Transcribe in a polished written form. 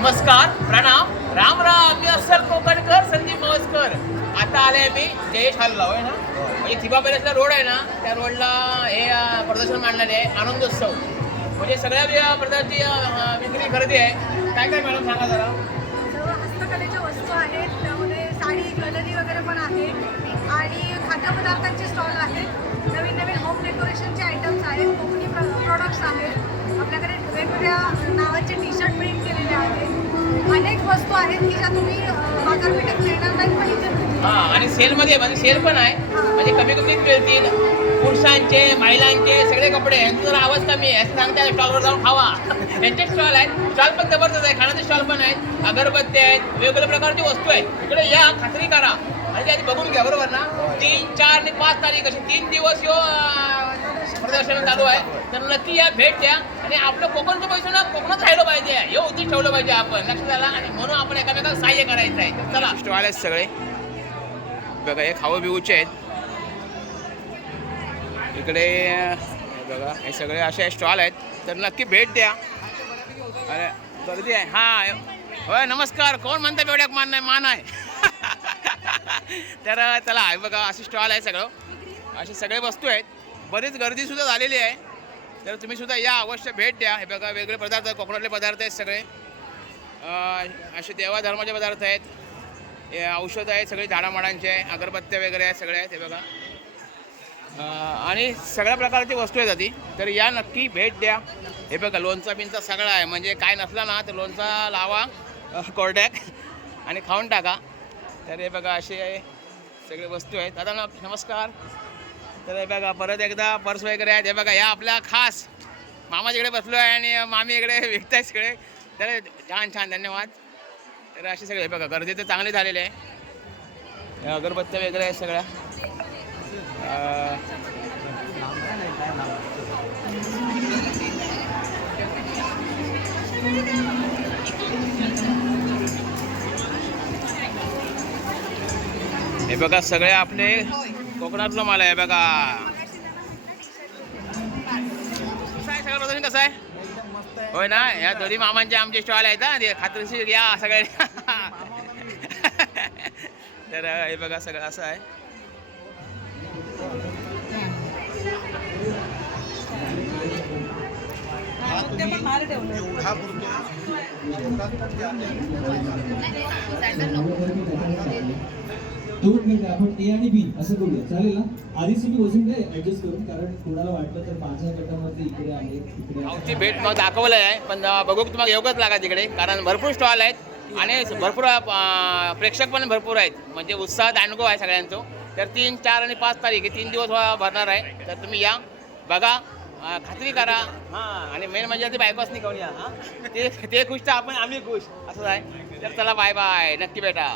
नमस्कार, प्रणाम, राम राम. मी अस्सल कोकणकर, संदीप मवस्कर. आता आले मी जयेश हॉलला आहे ना, म्हणजे थिबा पॅलेसला रोड आहे ना, त्या रोडला हे प्रदर्शन मांडलेले आहे आनंदोत्सव. म्हणजे सगळ्या प्रकारची विक्री खरेदी आहे. काय काय मॅडम सांगा जरा. सर्व हस्तकलेच्या वस्तू आहेत, त्यामध्ये साडी ज्वेलरी वगैरे पण आहे आणि खाद्यपदार्थांचे स्टॉल आहेत. नवीन नवीन होम डेकोरेशनचे आयटम्स आहेत, कोकणी प्रोडक्ट्स आहेत. आपल्याकडे वेगवेगळ्या नावाचे टी शर्ट प्रिंट केलेले आहेत. अनेक वस्तू आहेत की ज्या तुम्ही बाजारपेठेत मिळणार नाहीत पण इथे मिळतील. हां, आणि सेलमध्ये म्हणजे सेल पण आहे, म्हणजे कमी कमीत मिळतील. पुरुषांचे महिलांचे सगळे कपडे. यांचा जरा आवाज कमी आहे असं सांगता, स्टॉलवर जाऊन खावा. यांचे स्टॉल आहेत, स्टॉल पण जबरदस्त आहे. खाण्याचे स्टॉल पण आहेत, अगरबत्ती आहेत, वेगवेगळ्या प्रकारची वस्तू आहेत. इकडे या, खात्री करा आणि त्याची बघून घ्या, बरोबर ना. 3, 4 आणि 5 तारीख अशी 3 दिवस प्रदर्शन चालू आहे. तर नक्की या, भेट द्या. आणि आपलं कोकणचं पैसे ना कोकणात राहिलं पाहिजे, हे उद्दिष्ट ठेवलं पाहिजे आपण, लक्षात आलं. आणि म्हणून आपण एकामेकाला सहाय्य करायचं आहे. चला, स्टॉल आहेत सगळे बघा, हे खावं बिवूचे आहेत इकडे बघा. हे सगळे असे स्टॉल आहेत, तर नक्की भेट द्या. अरे गर्दी आहे. हां, होय, नमस्कार. कोण म्हणतं बेवड्याक मान आहे. तर चला, हे बघा असे स्टॉल आहे सगळं, असे सगळे वस्तू आहेत. बरीच गर्दीसुद्धा झालेली आहे, तर तुम्ही सुद्धा या, अवश्य भेट द्या. हे बघा, वेगळे पदार्थ, कोकणातले पदार्थ आहेत सगळे. असे देवाधर्माचे पदार्थ आहेत, हे औषधं आहेत सगळे, झाडामाडांचे, अगरबत्त्या वगैरे आहेत, सगळे आहेत हे बघा. आणि सगळ्या प्रकारची वस्तू आहेत आधी, तर या, नक्की भेट द्या. हे बघा, लोणचा बिनचा सगळा आहे, म्हणजे काय नसला ना तर लोणचा लावा कोरड्याक आणि खाऊन टाका. तर हे बघा, असे सगळे वस्तू आहेत. दादा नमस्कार. तर हे बघा, परत एकदा पर्स वगैरे आहेत. हे बघा, या आपल्या खास मामा तिकडे बसलो आहे आणि मामी इकडे विकताय सगळे. तर छान छान, धन्यवाद. तर असे सगळे हे बघा, गर्दी तर चांगले झालेले आहे. अगरबत्त्या वगैरे आहेत सगळ्या. हे बघा, सगळे आपले कोकणातलं माल आहे बघा. सगळं प्रदर्शन कसं आहे? होय ना, या दोन्ही मामांचे आमचे स्टॉल आहेत ना, ते खात्रीशीर या सगळे. तर हे बघा, सगळं असं आहे. दोन मिनिटं आपण ए आणि बी असं करूया, चालेल ना. आधीच मी बसून काय ऍडजस्ट करून, कारण कोणाला वाटलं तर माझ्या गटामध्ये इकडे आहे, तिकडे गावची भेट मग दाखवलं आहे, पण बघू तुम्हाला योगच लागा तिकडे, कारण भरपूर स्टॉल आहेत आणि भरपूर प्रेक्षक पण भरपूर आहेत. म्हणजे उत्साह दांडगो आहे सगळ्यांचं. तर 3, 4 आणि 5 तारीख हे 3 दिवस भरणार आहे. तर तुम्ही या, बघा, खात्री करा. हां, आणि मेन म्हणजे ते बायकोच निघून या. हां, ते खुश तर आपण, आम्ही खुश, असंच आहे. तर चला, बाय बाय, नक्की भेटा.